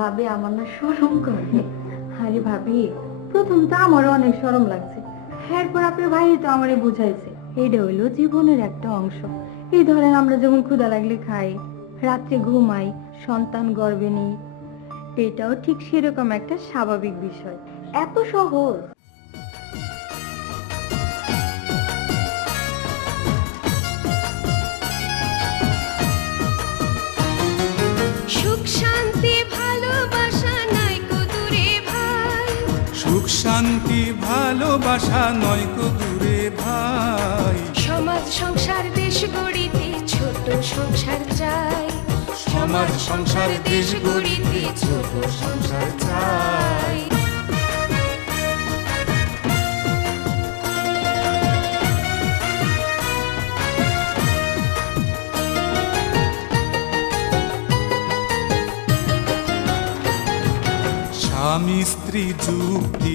ভাবি আমার না শরম করে। আরে ভাবি প্রথম তো আমারও অনেক শরম লাগছে। এরপর আপনার ভাই তো আমারে বুঝাইছে এটা হইল জীবনের একটা অংশ। এই ধরেন আমরা যেমন ক্ষুধা লাগলে খাই, রাত্রে ঘুমাই, সন্তান গর্ভে নেই, এটাও ঠিক সেরকম একটা স্বাভাবিক বিষয়। এত সহজ। ভালোবাসা নয় কো দূরে ভাই। সমাজ সংসার দেশ গড়িতে ছোট সংসার চাই। সমাজ সংসার দেশ গড়িতে ছোট সংসার চাই। স্বামী স্ত্রী যুক্তি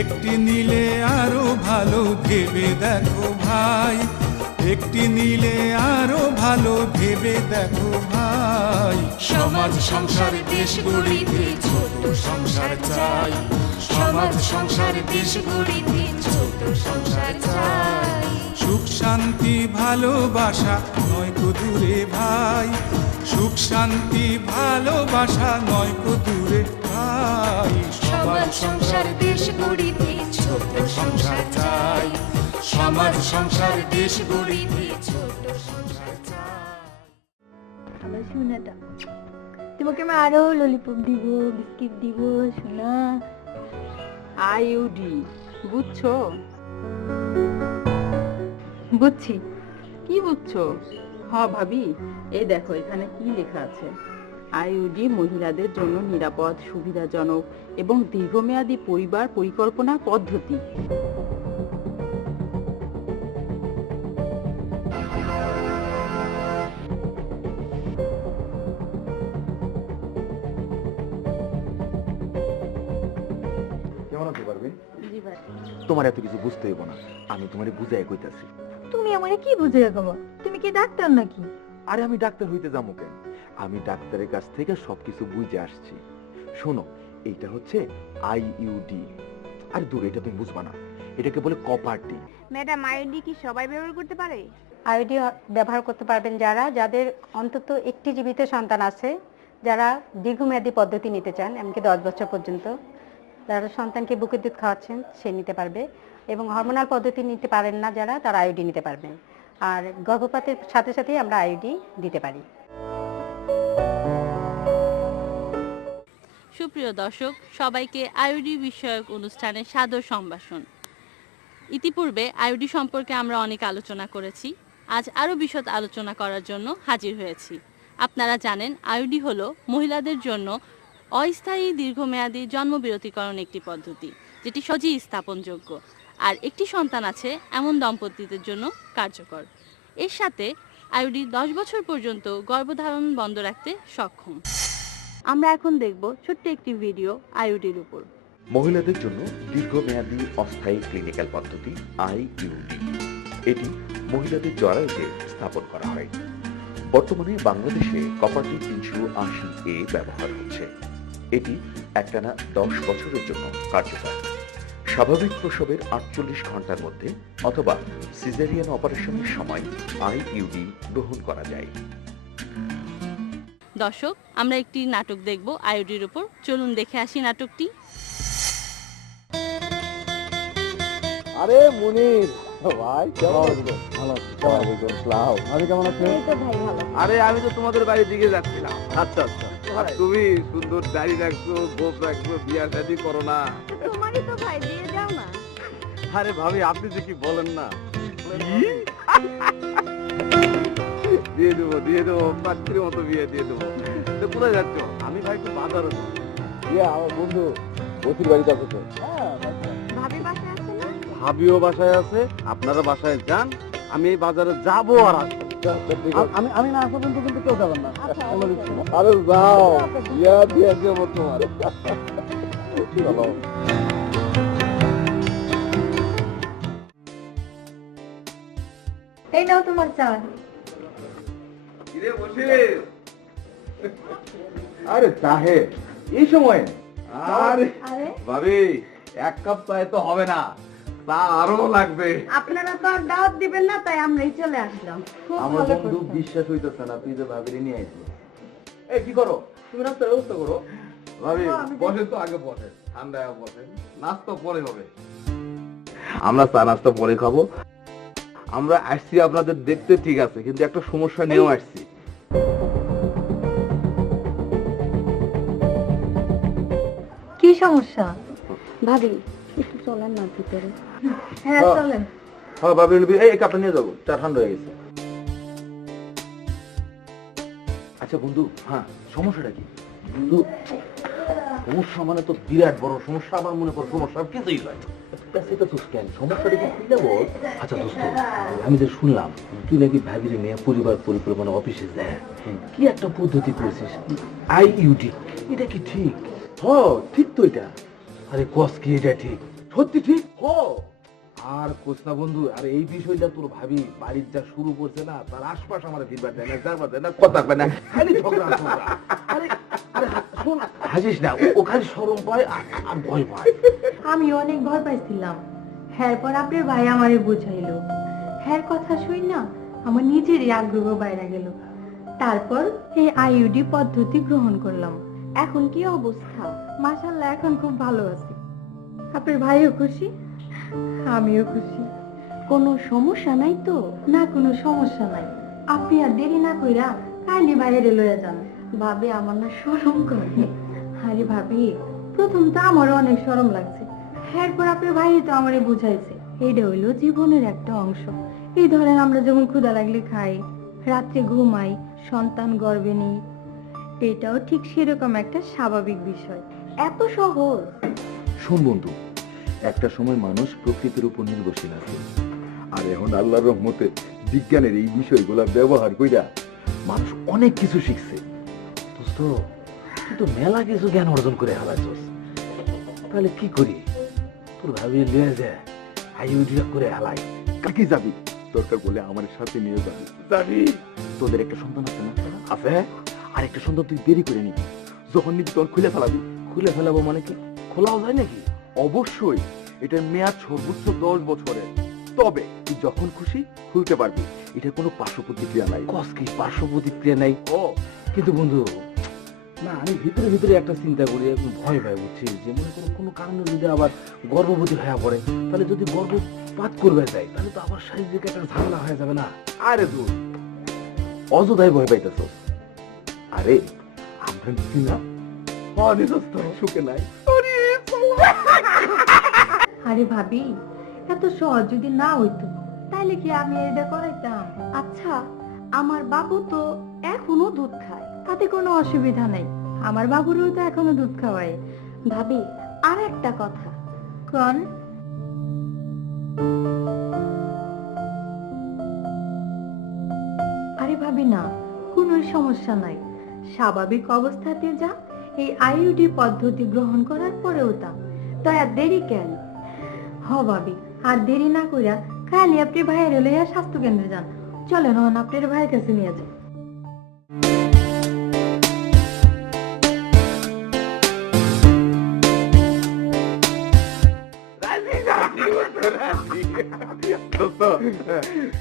একটি নিলে আরও ভালো ভেবে দেখো ভাই। একটি নিলে আরও ভালো ভেবে দেখো ভাই। সমাজ সংসার দেশ গড়িতে ছোট সংসার চাই। সমাজ সংসার দেশ গড়িতে ছোট সংসার চাই। সুখ শান্তি ভালোবাসা নয় কো দূরে ভাই। সুখ, শান্তি, ভালোবাসা নয় দূরে সমাজ, সংসার, দেশ গড়িতে ছোট সংসার চাই। সমাজ, সংসার, দেশ গড়িতে ছোট তোমাকে আমি আরও ললিপপ দিব বিস্কিট দিব শোনা আইউডি বুঝছ? বুঝছি। কি বুঝছ? হ ভাবি। এই দেখো এখানে কি লেখা আছে? আইউডি মহিলাদের জন্য নিরাপদ সুবিধাজনক এবং দীর্ঘমেয়াদী পরিবার পরিকল্পনা পদ্ধতি। তোমার এত কিছু বুঝতে হইব না। আমি তোমারে বুঝাই কইতাছি। তুমি আমারে কি বুঝে রাখব তুমি কি ডাক্তার নাকি? আরে আমি ডাক্তার হইতে যাব কেন? আমি ডাক্তারের কাছ থেকে সবকিছু বুঝে আসছি। শোনো এইটা হচ্ছে আইইউডি আর দূরে এটা তুমি বুঝবা না। এটাকে বলে কপার টি। ম্যাডাম আইডি কি সবাই ব্যবহার করতে পারে? আইডি ব্যবহার করতে পারবেন যারা যাদের অন্তত একটি জীবিত সন্তান আছে যারা দীর্ঘমেয়াদী পদ্ধতি নিতে চান এমনকি দশ বছর পর্যন্ত। যারা সন্তানকে বুকের দুধ খাওয়াচ্ছেন সে নিতে পারবে। এবং হরমোনাল পদ্ধতি নিতে পারেন না যারা, তারা আইডি নিতে পারবেন। আর গর্ভপাতের সাথে সাথেই আমরা আইডি দিতে পারি। সুপ্রিয় দর্শক, সবাইকে আইওডি বিষয়ক অনুষ্ঠানে সাদর সম্ভাষণ ইতিপূর্বে আইওডি সম্পর্কে আমরা অনেক আলোচনা করেছি। আজ আরও বিশদ আলোচনা করার জন্য হাজির হয়েছি। আপনারা জানেন আইওডি হলো মহিলাদের জন্য অস্থায়ী দীর্ঘমেয়াদী জন্মবিরতিকরণ একটি পদ্ধতি, যেটি সজি স্থাপনযোগ্য। আর একটি সন্তান আছে এমন দম্পতিদের জন্য কার্যকর। এর সাথে আইওডি দশ বছর পর্যন্ত গর্ভধারণ বন্ধ রাখতে সক্ষম। আমরা এখন দেখব ছোট্ট একটি ভিডিও আইওডির উপর। মহিলাদের জন্য দীর্ঘমেয়াদী অস্থায়ী ক্লিনিক্যাল পদ্ধতি আইইউডি। এটি মহিলাদের জরায়ুতে স্থাপন করা হয়। বর্তমানে বাংলাদেশে কপারটি তিনশো আশি এ ব্যবহার হচ্ছে। এটি একটানা দশ বছরের জন্য কার্যকর। স্বাভাবিক প্রসবের আটচল্লিশ ঘণ্টার মধ্যে অথবা সিজারিয়ান অপারেশনের সময় আইইউডি গ্রহণ করা যায়। দর্শক আমরা একটি নাটক দেখব আইওডির উপর। চলুন দেখে আসি নাটকটি। আরে মুনির ভাই কেমন আছো? ভালো আছি। ওয়ালাইকুম আসসালাম। আপনি কেমন আছেন এই তো ভাই ভালো। আরে আমি তো তোমাদের বাড়ির দিকে যাচ্ছিলাম। আচ্ছা আচ্ছা। তুমি সুন্দর দাড়ি রাখছো গোপ রাখছো বিয়া শাদি করো না। আরে ভাবি আপনি যে কি বলেন না? দিয়ে দেবো দিয়ে দেবো পাত্রীর মতো বিয়ে দিয়ে দেবো। তো কোথায় যাচ্ছ? আমি ভাই একটু বাজারে যাব ইয়ে আমার বন্ধু বসির বাড়িতে আছে তো। বাসায়। আছে ভাবিও বাসায় আছে আপনারা বাসায় যান আমি এই বাজারে যাব আর আসব আমি আমি না আসা পর্যন্ত কিন্তু কেউ যাবেন না। আরে যাও বিয়া দিয়ে যাব তোমার। এই নাও তোমার চা। কিরে বসে আরে চাহে এই সময়? আরে ভাবি এক কাপ চায়ে তো হবে না চা আরও লাগবে। আপনারা তো আর দাওয়াত দিবেন না তাই আমরাই চলে আসলাম। আমার বন্ধু বিশ্বাস হইতেছে না তুই যে ভাবিরে নিয়ে আইছিস। এই কি করো? তুমি রাস্তার ব্যবস্থা করো। ভাবি বসেন তো আগে বসেন ঠান্ডায় বসেন। নাস্তা পরে হবে। আমরা চা নাস্তা পরে খাব। আমরা আসছি আপনাদের দেখতে ঠিক আছে কিন্তু একটা সমস্যা নিয়েও আসছি। কি সমস্যা? ভাবি একটু চলেন না ভিতরে। হ্যাঁ হ্যাঁ। চলেন। হ্যাঁ ভাবি এই এই কাপটা নিয়ে যাব চা ঠান্ডা হয়ে গেছে। আচ্ছা বন্ধু হ্যাঁ সমস্যাটা কি? বন্ধু সমস্যা মানে তো বিরাট বড় সমস্যা। আমার মনে করো সমস্যা কিছুই নয় সেটা তো কেন? সমস্যাটা কি? খুলে বল। আচ্ছা দোস্ত আমি যে শুনলাম তুই নাকি ভাবির পরিবার পরিকল্পনা অফিসে যায় কি একটা পদ্ধতি করেছিস? আই ইউডি এটা কি ঠিক? হ ঠিক তো এটা। আরে কস কি এটা ঠিক? সত্যি ঠিক? হ। আর কোচ বন্ধু, আর এই বিষয়টা তোর ভাবি বাড়ির যা শুরু করছে না, তার আশপাশ আমার ভিড়বার দেয় না যাবার দেয় না, কথা কয় না, খালি ঝগড়া ঝগড়া। আরে আরে শোন, হাসিস না, ও- খালি সরম পায় আর ভয় পায়। আমি অনেক ভয় পাইছিলাম। হ্যার পর আপনার ভাই আমারে বুঝাইলো। হ্যার কথা শুই না, আমার নিজেরই আগ্রহ বাইরে গেল। তারপর এই আইইউডি পদ্ধতি গ্রহণ করলাম। এখন কি অবস্থা? মাশাল্লাহ এখন খুব ভালো আছি। আপনার ভাইও খুশি? আমিও খুশি। কোনো সমস্যা নাই তো? না, কোনো সমস্যা নাই। আপনি আর দেরি না কইরা কাইলি বাইরে লয়ে যান। ভাবে আমার না শরম করে। আরে ভাবি, প্রথম তো আমারও অনেক শরম লাগছে। এরপর আপনার ভাই তো আমারে বুঝাইছে। এইটা হইল জীবনের একটা অংশ। এই ধরেন আমরা যেমন ক্ষুধা লাগলে খাই, রাত্রে ঘুমাই, সন্তান গর্ভে নেই। এটাও ঠিক সেরকম একটা স্বাভাবিক বিষয়। এত সহজ। শোন বন্ধু একটা সময় মানুষ প্রকৃতির উপর নির্ভরশীল আছে। আর এখন আল্লাহর রহমতে বিজ্ঞানের এই বিষয়গুলো ব্যবহার কইরা মানুষ অনেক কিছু শিখছে। দোস্ত তুই তো মেলা কিছু জ্ঞান অর্জন করে হালাইছস। তাহলে কি করি? তোর ভাবি লিয়ে যায় আইউডিয়া করে হালাই। কাকে যাবি? দরকার বলে আমার সাথে নিয়ে যাবি। যাবি? তোদের একটা সন্তান আছে না? আছে? আর একটা সন্তান তুই দেরি করে নিবি। যখন নিবি তখন খুলে ফেলাবি। খুলে ফেলাবো মানে কি? খোলাও যায় নাকি? অবশ্যই এটার মেয়াদ সর্বোচ্চ দশ বছরের। তবে তুই যখন খুশি খুলতে পারবি। এটার কোনো পার্শ্ব প্রতিক্রিয়া নাই। কস কি পার্শ্ব প্রতিক্রিয়া নাই? ও। কিন্তু বন্ধু না আমি ভিতরে ভিতরে একটা চিন্তা করি একদম ভয় ভয় বুঝছি যে মনে করো কোনো কারণে যদি আবার গর্ভবতী হয়ে পড়ে তাহলে যদি গর্ভপাত করবে যায় তাহলে তো আবার শারীরিক একটা ঝামেলা হয়ে যাবে না। আরে দূর। অযথাই ভয় পাইতেছ। আরে আমরা নিচ্ছি না অনিরস্ত সুখে নাই। আরে ভাবি, এত সহজ যদি না হইতো, তাইলে কি আমি এটা করাইতাম? আচ্ছা আমার বাবু তো এখনও দুধ খায়, তাতে কোনো অসুবিধা নাই। আমার বাবুরও তো এখনও দুধ খাওয়ায়। ভাবি আর একটা কথা। কন? আরে ভাবি না, কোনো সমস্যা নাই। স্বাভাবিক অবস্থাতে যা, এই আইইউডি পদ্ধতি গ্রহণ করার পরেও তা। আর দেরি কেন? হ ভাবি আর দেরি না কইরা খালি আপনি ভাইয়ের লইয়া স্বাস্থ্য কেন্দ্রে যান। চলেন হন আপনার ভাইয়ের কাছে নিয়ে যান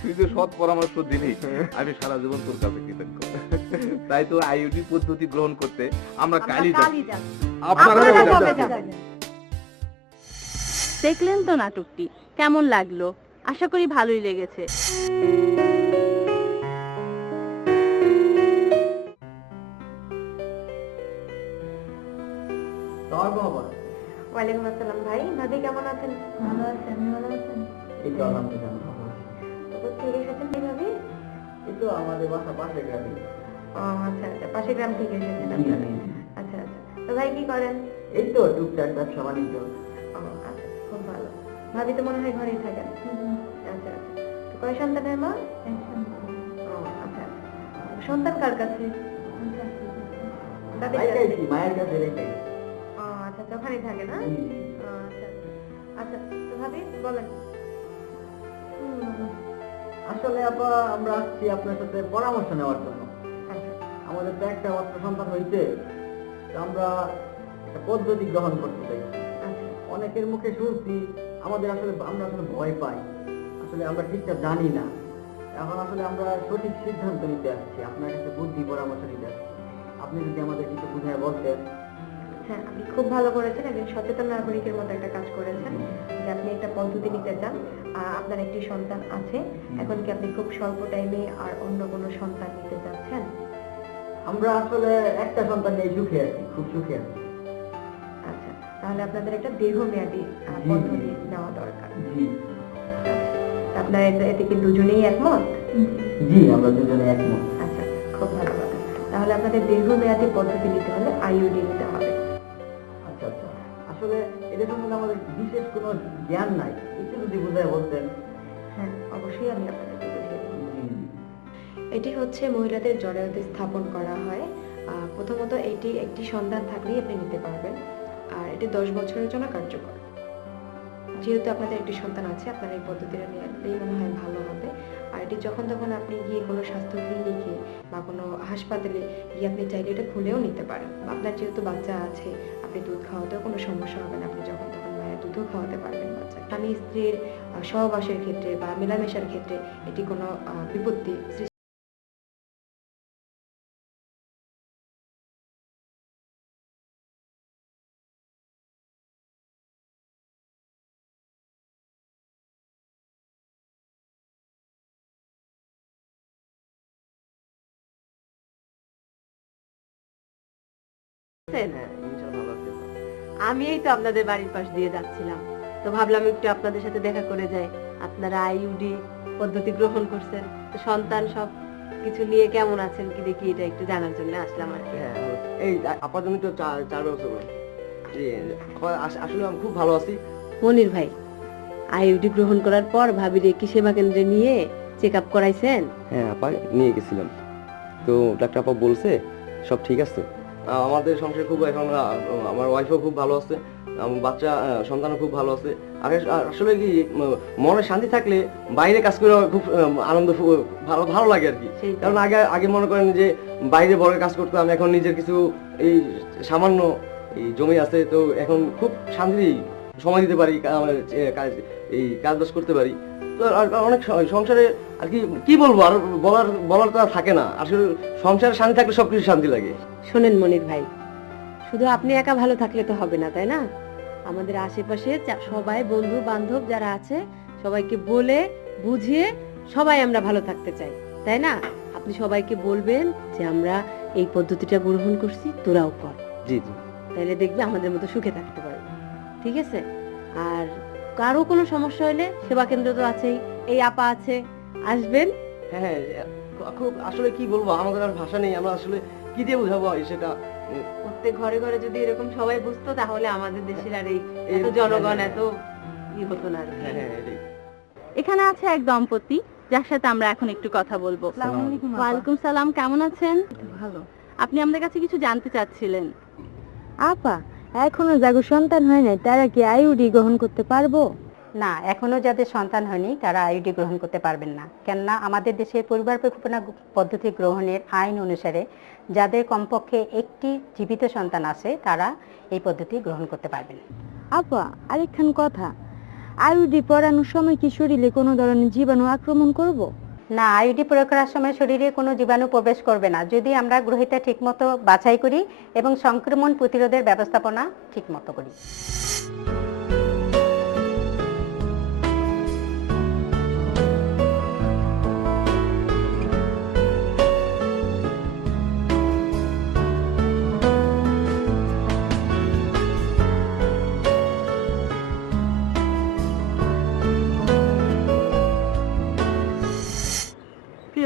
তুই যে সৎ পরামর্শ দিলি আমি সারা জীবন তোর কাছে কৃতজ্ঞ। তাই তো আইইউডি পদ্ধতি গ্রহণ করতে আমরা কালি যান আপনারা দেখলেন তো নাটকটি। কেমন লাগল? আশা করি ভালোই লেগেছে। ওয়ালাইকুম আসসালাম ভাই। ভাবি কেমন আছেন? ভালো আছেন ভালো আছেন? তো থেকে এসেছেন ভাই ভাবি? কিন্তু আমাদের বাসা পাশে গ্রামে। ও আচ্ছা আচ্ছা পাশের গ্রাম থেকে এসেছেন আচ্ছা আচ্ছা। তো ভাই কি করেন? এই তো টুকটাক ব্যবসা বাণিজ্য। আচ্ছা। ভাবি তো মনে হয় ঘরেই থাকেন আচ্ছা আচ্ছা। তো কয় সন্তানের মা? ও সন্তান কার কাছে? মায়ের কাছে। আচ্ছা আচ্ছা ওখানেই থাকে না? আচ্ছা আচ্ছা। তো ভাবি বলেন। আসলে আপা আমরা আসছি আপনার সাথে পরামর্শ নেওয়ার জন্য। আচ্ছা। আমাদের তো একটা মাত্র সন্তান হয়েছে তো আমরা একটা পদ্ধতি গ্রহণ করতে চাই। আচ্ছা। অনেকের মুখে শুনছি আমাদের আসলে আমরা আসলে ভয় পাই। আসলে আমরা ঠিকঠাক জানি না। এখন আসলে আমরা সঠিক সিদ্ধান্ত নিতে আসছি। আপনার কাছে বুদ্ধি পরামর্শ নিতে আসছি। আপনি যদি আমাদের কিছু বুঝায় বলতেন। হ্যাঁ আপনি খুব ভালো করেছেন। একজন সচেতন নাগরিকের মতো একটা কাজ করেছেন যে আপনি একটা পদ্ধতি নিতে চান। আপনার একটি সন্তান আছে। এখন কি আপনি খুব স্বল্প টাইমে আর অন্য কোনো সন্তান নিতে চাচ্ছেন? আমরা আসলে একটা সন্তান নিয়ে সুখে আছি খুব সুখে আছি। তাহলে আপনাদের একটা দীর্ঘমেয়াদী পদ্ধতি নেওয়া দরকার। আপনারা এতে- কি দুজনেই একমত? জি আমরা দুজনে একমত। আচ্ছা খুব ভালো কথা। তাহলে আপনাদের দীর্ঘমেয়াদী পদ্ধতি নিতে হলে আইইউডি নিতে হবে। আচ্ছা আচ্ছা। আসলে এটা সম্বন্ধে আমাদের বিশেষ কোনো জ্ঞান নাই। একটু যদি বুঝায় বলতেন। হ্যাঁ অবশ্যই আমি আপনাদেরকে বুঝিয়ে এটি হচ্ছে মহিলাদের জরায়ুতে স্থাপন করা হয়। আহ, প্রথমত এটি একটি সন্তান থাকলেই আপনি নিতে পারবেন। এটি দশ বছরের জন্য কার্যকর। যেহেতু আপনাদের একটি সন্তান আছে, আপনারা এই পদ্ধতিটা নিলেই মনে হয় ভালো হবে। আর এটি যখন তখন আপনি গিয়ে কোনো স্বাস্থ্য ক্লিনিকে বা কোনো হাসপাতালে গিয়ে আপনি চাইলে এটা খুলেও নিতে পারেন। আপনার যেহেতু বাচ্চা আছে, আপনি দুধ খাওয়াতেও কোনো সমস্যা হবে না। আপনি যখন তখন মায়ের দুধও খাওয়াতে পারবেন বাচ্চা স্বামী স্ত্রীর সহবাসের ক্ষেত্রে বা মেলামেশার ক্ষেত্রে এটি কোনো বিপত্তি আমি এই তো আপনাদের বাড়ির পাশ দিয়ে যাচ্ছিলাম। তো ভাবলাম একটু আপনাদের সাথে দেখা করে যাই। আপনারা আইইউডি পদ্ধতি গ্রহণ করছেন। তো সন্তান সব কিছু নিয়ে কেমন আছেন কি দেখি এটা একটু জানার জন্য আসলাম আর এই আপাতত তো চার বছর আসলে আমি খুব ভালো আছি। মনির ভাই আইইউডি গ্রহণ করার পর ভাবিরে কি সেবা কেন্দ্রে নিয়ে চেক আপ করাইছেন? হ্যাঁ আপা নিয়ে গেছিলাম। তো ডাক্তার আপা বলছে সব ঠিক আছে। আমাদের সংসার খুব এখন আমার ওয়াইফও খুব ভালো আছে বাচ্চা সন্তানও খুব ভালো আছে। আর আসলে কি মনে শান্তি থাকলে বাইরে কাজ করে খুব আনন্দ ভালো ভালো লাগে আর কি। কারণ আগে আগে মনে করেন যে বাইরে বড় কাজ করতাম এখন নিজের কিছু এই সামান্য এই জমি আছে তো এখন খুব শান্তি সময় দিতে পারি আমার এই কাজ বাজ করতে পারি। তো অনেক সংসারে আর কি কি বলব? আর বলার বলার তো আর থাকে না। আসলে সংসারে শান্তি থাকলে সবকিছু শান্তি লাগে। শোনেন মনির ভাই শুধু আপনি একা ভালো থাকলে তো হবে না তাই না? আমাদের আশেপাশে সবাই বন্ধু বান্ধব যারা আছে সবাইকে বলে বুঝিয়ে সবাই আমরা ভালো থাকতে চাই তাই না? আপনি সবাইকে বলবেন যে আমরা এই পদ্ধতিটা গ্রহণ করছি তোরাও কর। জি জি। তাহলে দেখবে আমাদের মতো সুখে থাকতে পারবে। ঠিক আছে? আর কারও কোনো সমস্যা হলে সেবা কেন্দ্র তো আছেই এই আপা আছে। আসবেন? হ্যাঁ হ্যাঁ। খুব আসলে কি বলব আমাদের আর ভাষা নেই আমরা আসলে কি দিয়ে বোঝাবো সেটা? প্রত্যেক ঘরে ঘরে যদি এরকম সবাই বুঝতো তাহলে আমাদের দেশের আর এই এত জনগণ এত ই হতো না। হ্যাঁ হ্যাঁ এখানে আছে এক দম্পতি যার সাথে আমরা এখন একটু কথা বলব। ওয়ালাইকুম সালাম কেমন আছেন? ভালো। আপনি আমাদের কাছে কিছু জানতে চাচ্ছিলেন। আপা এখনও যাগো সন্তান হয় নাই তারা কি আইইউডি গ্রহণ করতে পারব? না এখনও যাদের সন্তান হয়নি তারা আইডি গ্রহণ করতে পারবেন না। কেননা আমাদের দেশে পরিবার পরিকল্পনা পদ্ধতি গ্রহণের আইন অনুসারে যাদের কমপক্ষে একটি জীবিত সন্তান আছে তারা এই পদ্ধতি গ্রহণ করতে পারবেন। আপা আরেকখান কথা। আইইউডি পরানোর সময় কি শরীরে কোনো ধরনের জীবাণু আক্রমণ করব? না আইডি প্রয়োগ করার সময় শরীরে কোনো জীবাণু প্রবেশ করবে না। যদি আমরা গ্রহিতা ঠিকমতো বাছাই করি এবং সংক্রমণ প্রতিরোধের ব্যবস্থাপনা ঠিকমতো করি।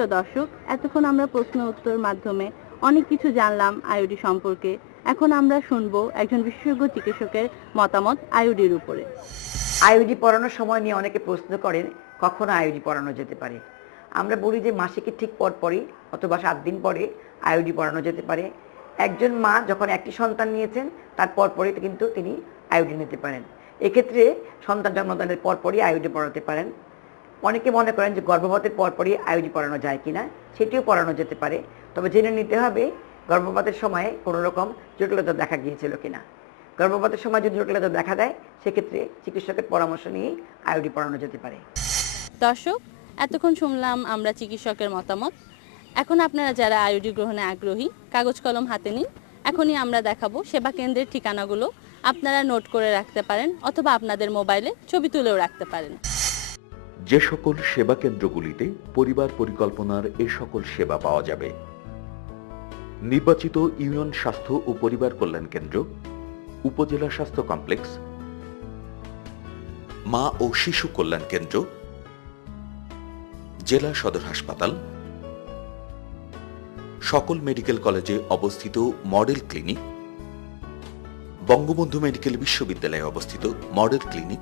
প্রিয় দর্শক, এতক্ষণ আমরা প্রশ্ন উত্তর মাধ্যমে অনেক কিছু জানলাম আইওডি সম্পর্কে। এখন আমরা শুনব একজন বিশেষজ্ঞ চিকিৎসকের মতামত আইওডির উপরে। আইওডি পড়ানোর সময় নিয়ে অনেকে প্রশ্ন করেন, কখন আইওডি পড়ানো যেতে পারে? আমরা বলি যে মাসিকের ঠিক পর পরই অথবা সাত দিন পরে আইওডি পড়ানো যেতে পারে। একজন মা যখন একটি সন্তান নিয়েছেন, তার পরপরই কিন্তু তিনি আইওডি নিতে পারেন। এক্ষেত্রে সন্তান জন্মদানের পরপরই আইওডি পড়াতে পারেন। অনেকে মনে করেন যে গর্ভপাতের পরপরই আইওডি পড়ানো যায় কিনা, সেটিও পড়ানো যেতে পারে। তবে জেনে নিতে হবে গর্ভপাতের সময়ে কোনো রকম জটিলতা দেখা গিয়েছিল কিনা। গর্ভপাতের সময় যদি জটিলতা দেখা দেয়, সেক্ষেত্রে চিকিৎসকের পরামর্শ নিয়েই আইওডি পড়ানো যেতে পারে। দর্শক, এতক্ষণ শুনলাম আমরা চিকিৎসকের মতামত। এখন আপনারা যারা আইওডি গ্রহণে আগ্রহী, কাগজ কলম হাতে নিন। এখনই আমরা দেখাবো সেবা কেন্দ্রের ঠিকানাগুলো। আপনারা নোট করে রাখতে পারেন অথবা আপনাদের মোবাইলে ছবি তুলেও রাখতে পারেন। যে সকল সেবা কেন্দ্রগুলিতে পরিবার পরিকল্পনার এ সকল সেবা পাওয়া যাবে। নির্বাচিত ইউনিয়ন স্বাস্থ্য ও পরিবার কল্যাণ কেন্দ্র, উপজেলা স্বাস্থ্য কমপ্লেক্স, মা ও শিশু কল্যাণ কেন্দ্র, জেলা সদর হাসপাতাল, সকল মেডিকেল কলেজে অবস্থিত মডেল ক্লিনিক, বঙ্গবন্ধু মেডিকেল বিশ্ববিদ্যালয়ে অবস্থিত model clinic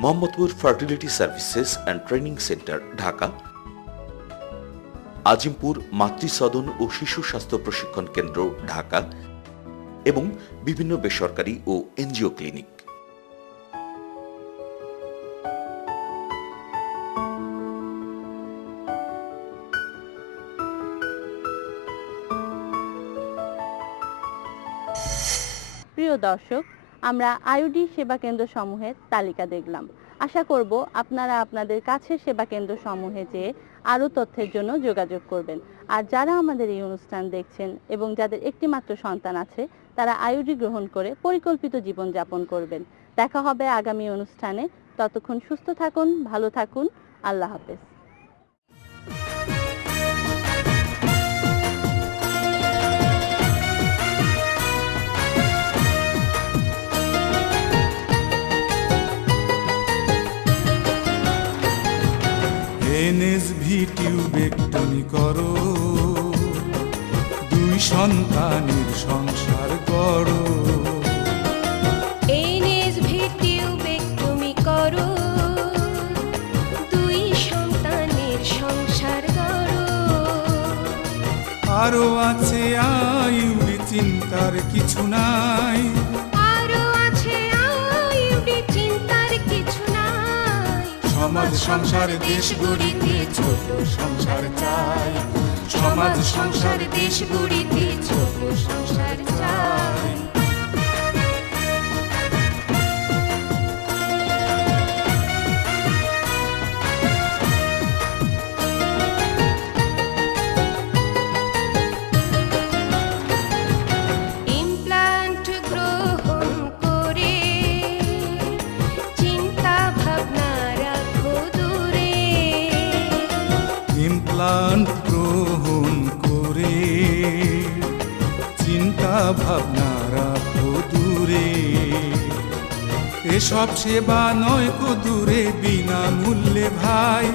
Mohammadpur fertility services and training centre, Dhaka. Azimpur মাতৃসদন ও শিশু স্বাস্থ্য প্রশিক্ষণ কেন্দ্র, ঢাকা। এবং বিভিন্ন বেসরকারি ও এনজিও ক্লিনিক। প্রিয় দর্শক আমরা আইওডি সেবা কেন্দ্র সমূহের তালিকা দেখলাম। আশা করব আপনারা আপনাদের কাছের সেবা কেন্দ্র সমূহে যেয়ে আরও তথ্যের জন্য যোগাযোগ করবেন। আর যারা আমাদের এই অনুষ্ঠান দেখছেন এবং যাদের একটি মাত্র সন্তান আছে, তারা আইওডি গ্রহণ করে পরিকল্পিত জীবন যাপন করবেন। দেখা হবে আগামী অনুষ্ঠানে। ততক্ষণ সুস্থ থাকুন, ভালো থাকুন। আল্লাহ হাফেজ। সন্তানের সংসার গড়ো। করো। আরও আছে আয়ুরি চিন্তার কিছু নাই। আরও আছে আইউডি চিন্তার কিছু নাই। সমাজ সংসার দেশ গড়িতে ছোট সংসার চাই। সমাজ সংসার দেশ গড়িতে ছোট সংসার চাই ভাবনা রাখো দূরে। এসব সেবা নয় দূরে বিনামূল্যে ভাই।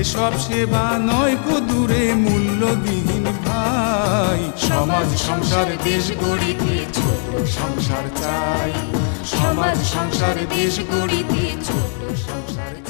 এসব সেবা নয় দূরে মূল্যবিহীন ভাই। সমাজ, সংসার, দেশ গড়িতে ছোট সংসার চাই। সমাজ, সংসার, দেশ গড়িতে ছোট সংসার